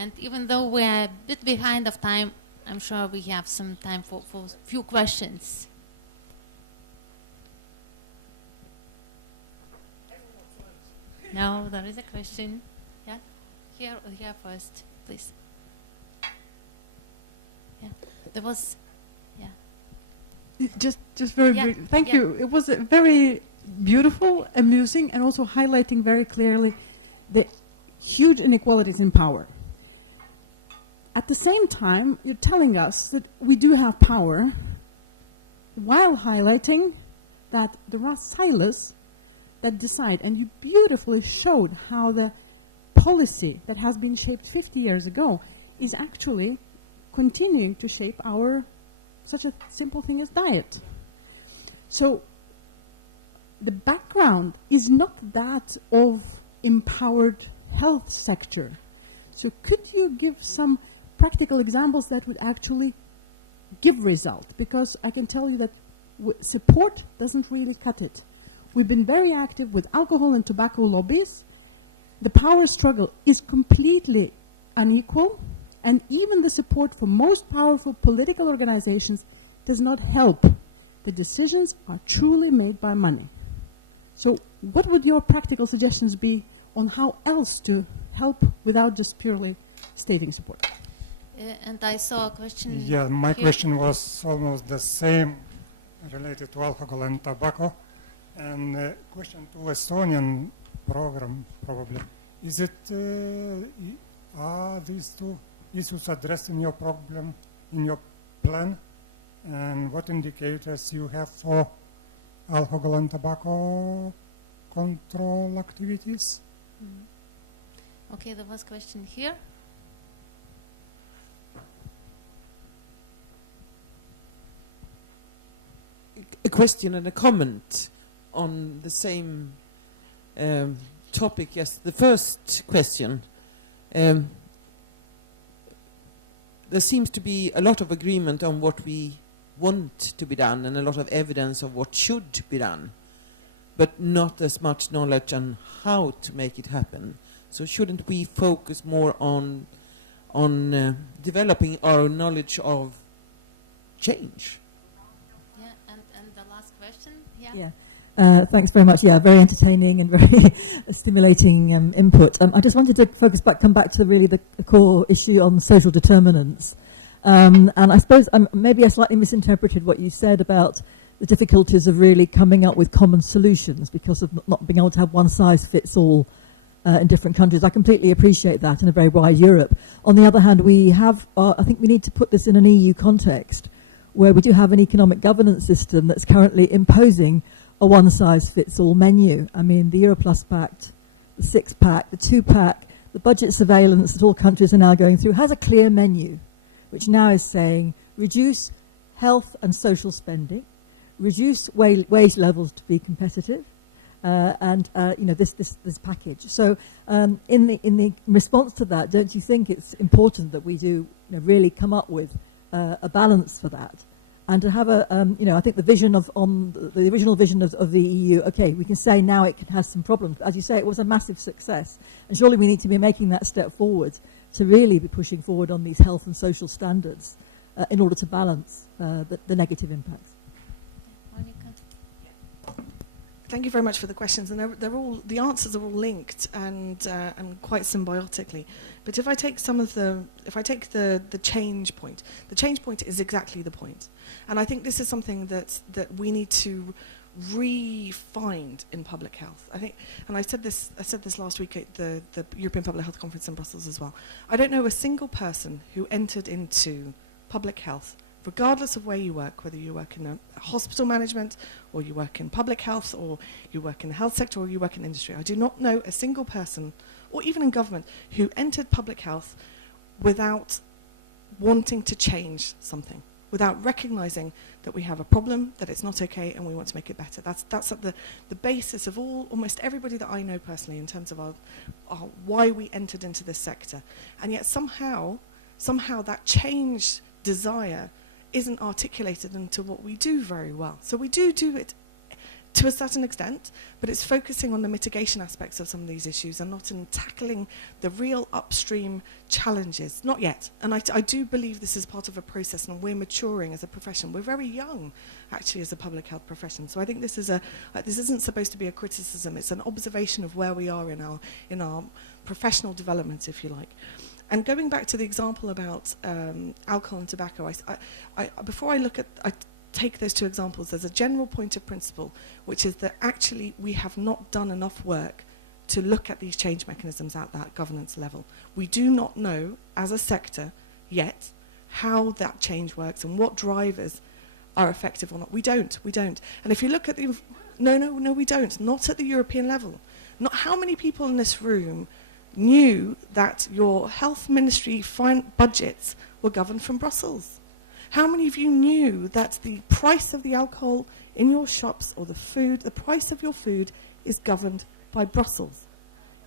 And even though we're a bit behind of time, I'm sure we have some time for a few questions. No, there is a question. Yeah, here first, please. Yeah, there was. Yeah. Just very briefly. Thank you. It was very beautiful, amusing, and also highlighting very clearly the huge inequalities in power. At the same time, you're telling us that we do have power, while highlighting that there are silos that decide. And you beautifully showed how the policy that has been shaped 50 years ago is actually continuing to shape our such a simple thing as diet. So the background is not that of empowered health sector. So could you give some practical examples that would actually give result? Because I can tell you that support doesn't really cut it. We've been very active with alcohol and tobacco lobbies. The power struggle is completely unequal, and even the support for most powerful political organizations does not help. The decisions are truly made by money. So what would your practical suggestions be on how else to help without just purely stating support? And I saw a question. Yeah, my here. question was almost the same, related to alcohol and tobacco. And question to Estonian program, probably. Is it, are these two issues addressed in your problem, in your plan? And what indicators you have for alcohol and tobacco control activities? Okay, there was a question here. A question and a comment on the same topic. Yes, the first question. There seems to be a lot of agreement on what we want to be done and a lot of evidence of what should be done, but not as much knowledge on how to make it happen. So shouldn't we focus more on developing our knowledge of change? Yeah, and the last question. Yeah. Thanks very much. Yeah, very entertaining and very stimulating input. I just wanted to come back to really the core issue on social determinants. And I suppose maybe I slightly misinterpreted what you said about the difficulties of really coming up with common solutions because of not being able to have one size fits all in different countries. I completely appreciate that in a very wide Europe. On the other hand, we have, I think we need to put this in an EU context where we do have an economic governance system that's currently imposing a one-size-fits-all menu. I mean, the Europlus Pact, the six-pack, the two-pack, the budget surveillance that all countries are now going through has a clear menu, which now is saying reduce health and social spending, reduce wage levels to be competitive, and this package. So in the response to that, don't you think it's important that we do really come up with a balance for that? And to have I think the vision the original vision of the EU, okay, we can say now it has some problems. As you say, it was a massive success. And surely we need to be making that step forward to really be pushing forward on these health and social standards in order to balance the negative impacts. Thank you very much for the questions, and the answers are all linked and quite symbiotically. But if I take the change point, the change point is exactly the point, and I think this is something that we need to re-find in public health. I think, and I said this last week at the European Public Health Conference in Brussels as well. I don't know a single person who entered into public health, regardless of where you work, whether you work in hospital management, or you work in public health, or you work in the health sector, or you work in industry. I do not know a single person, or even in government, who entered public health without wanting to change something, without recognizing that we have a problem, that it's not okay, and we want to make it better. That's at the basis of almost everybody that I know personally in terms of our why we entered into this sector. And yet somehow that change desire isn't articulated into what we do very well. So we do it to a certain extent, but it's focusing on the mitigation aspects of some of these issues and not in tackling the real upstream challenges. Not yet. And I do believe this is part of a process, and we're maturing as a profession. We're very young, actually, as a public health profession. So I think this is this isn't supposed to be a criticism. It's an observation of where we are in our professional development, if you like. And going back to the example about alcohol and tobacco, before I take those two examples, there's a general point of principle, which is that actually we have not done enough work to look at these change mechanisms at that governance level. We do not know, as a sector, yet, how that change works and what drivers are effective or not. We don't. And if you look at the... No, we don't. Not at the European level. Not how many people in this room knew that your health ministry budgets were governed from Brussels? How many of you knew that the price of the alcohol in your shops or the price of your food is governed by Brussels?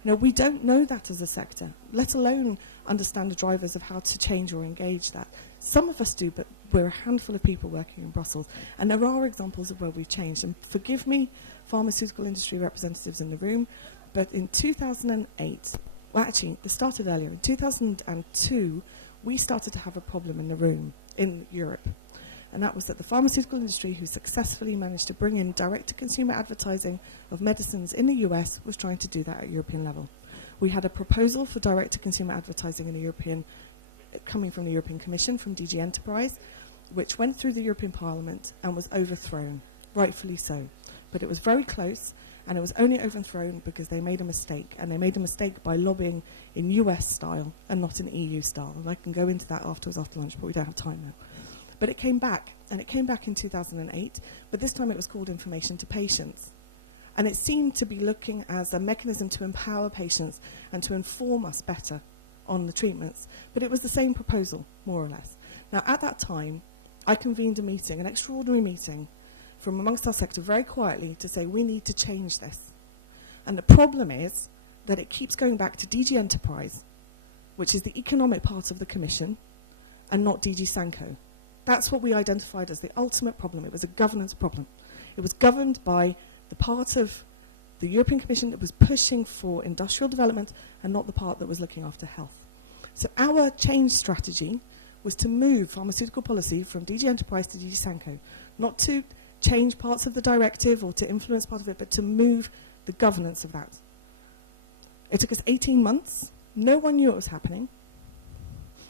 No, we don't know that as a sector, let alone understand the drivers of how to change or engage that. Some of us do, but we're a handful of people working in Brussels. And there are examples of where we've changed. And forgive me, pharmaceutical industry representatives in the room, but in 2008, well, actually, it started earlier. In 2002, we started to have a problem in the room in Europe. And that was that the pharmaceutical industry, who successfully managed to bring in direct-to-consumer advertising of medicines in the US, was trying to do that at European level. We had a proposal for direct-to-consumer advertising in the European, coming from the European Commission, from DG Enterprise, which went through the European Parliament and was overthrown, rightfully so. But it was very close, and it was only overthrown because they made a mistake, and they made a mistake by lobbying in US style and not in EU style. And I can go into that afterwards after lunch, but we don't have time now. But it came back, and it came back in 2008, but this time it was called Information to Patients. And it seemed to be looking as a mechanism to empower patients and to inform us better on the treatments. But it was the same proposal, more or less. Now, at that time, I convened a meeting, an extraordinary meeting, from amongst our sector very quietly to say we need to change this. And the problem is that it keeps going back to DG Enterprise, which is the economic part of the Commission, and not DG Sanco. That's what we identified as the ultimate problem. It was a governance problem. It was governed by the part of the European Commission that was pushing for industrial development and not the part that was looking after health. So our change strategy was to move pharmaceutical policy from DG Enterprise to DG Sanco, not to change parts of the directive or to influence part of it, but to move the governance of that. It took us 18 months. No one knew it was happening.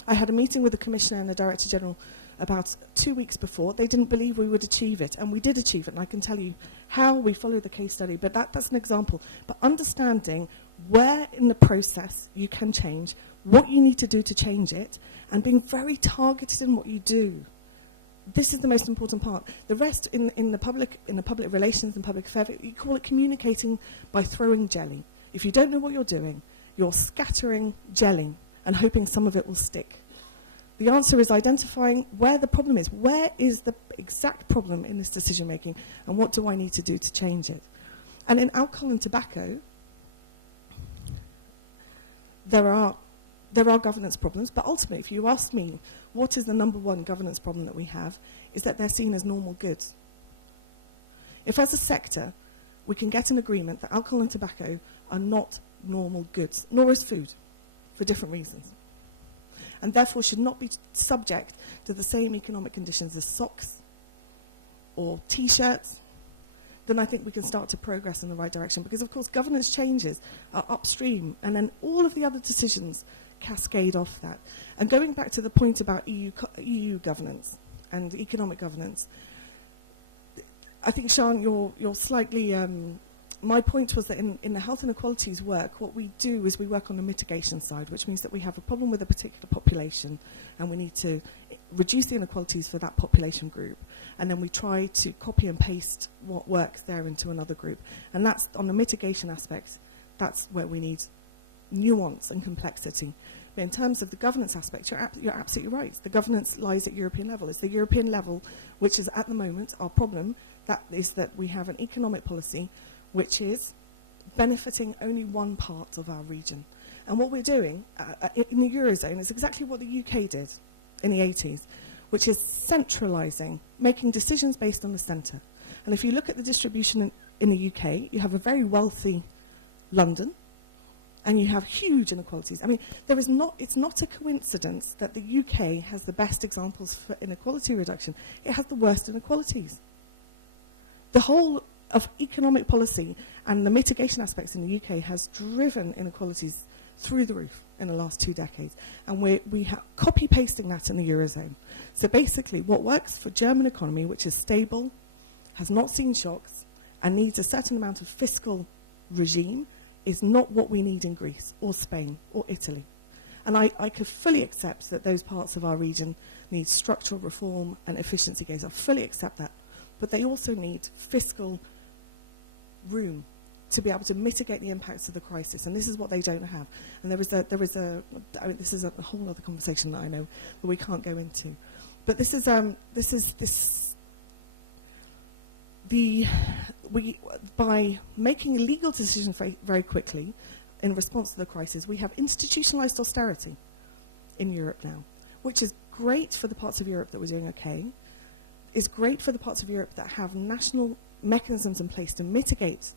I had a meeting with the Commissioner and the Director General about 2 weeks before. They didn't believe we would achieve it, and we did achieve it, and I can tell you how we followed the case study, but that's an example. But understanding where in the process you can change, what you need to do to change it, and being very targeted in what you do. This is the most important part. The rest in the public relations and public affairs, you call it communicating by throwing jelly. If you don't know what you're doing, you're scattering jelly and hoping some of it will stick. The answer is identifying where the problem is. Where is the exact problem in this decision making, and what do I need to do to change it? And in alcohol and tobacco, there are governance problems, but ultimately, if you ask me, what is the number one governance problem that we have, is that they're seen as normal goods. If as a sector, we can get an agreement that alcohol and tobacco are not normal goods, nor is food, for different reasons, and therefore should not be subject to the same economic conditions as socks or T-shirts, then I think we can start to progress in the right direction. Because, of course, governance changes are upstream, and then all of the other decisions cascade off that. And going back to the point about EU governance and economic governance, I think, Sian, you're slightly... my point was that in the health inequalities work, what we do is we work on the mitigation side, which means that we have a problem with a particular population, and we need to reduce the inequalities for that population group. And then we try to copy and paste what works there into another group. And that's, on the mitigation aspect, that's where we need nuance and complexity. But in terms of the governance aspect, you're absolutely right. The governance lies at European level. It's the European level, which is at the moment our problem, that is that we have an economic policy which is benefiting only one part of our region. And what we're doing in the Eurozone is exactly what the UK did in the 80s, which is centralising, making decisions based on the centre. And if you look at the distribution in the UK, you have a very wealthy London, and you have huge inequalities. I mean, it's not a coincidence that the UK has the best examples for inequality reduction. It has the worst inequalities. The whole of economic policy and the mitigation aspects in the UK has driven inequalities through the roof in the last 2 decades. And we are copy-pasting that in the Eurozone. So basically, what works for German economy, which is stable, has not seen shocks, and needs a certain amount of fiscal regime, is not what we need in Greece or Spain or Italy. And I could fully accept that those parts of our region need structural reform and efficiency gains. I fully accept that. But they also need fiscal room to be able to mitigate the impacts of the crisis. And this is what they don't have. And I mean, this is a whole other conversation that I know that we can't go into. But by making legal decisions very, very quickly in response to the crisis, we have institutionalized austerity in Europe now, which is great for the parts of Europe that were doing okay, is great for the parts of Europe that have national mechanisms in place to mitigate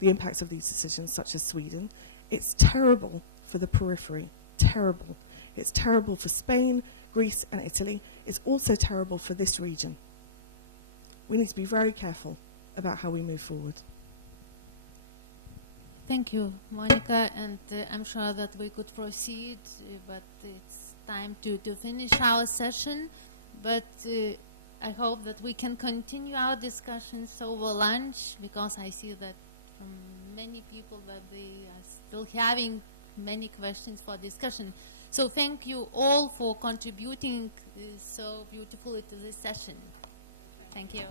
the impacts of these decisions, such as Sweden. It's terrible for the periphery, terrible. It's terrible for Spain, Greece, and Italy. It's also terrible for this region. We need to be very careful about how we move forward. Thank you, Monica, and I'm sure that we could proceed, but it's time to finish our session. But I hope that we can continue our discussions over lunch, because I see that from many people that they are still having many questions for discussion. So thank you all for contributing so beautifully to this session. Thank you.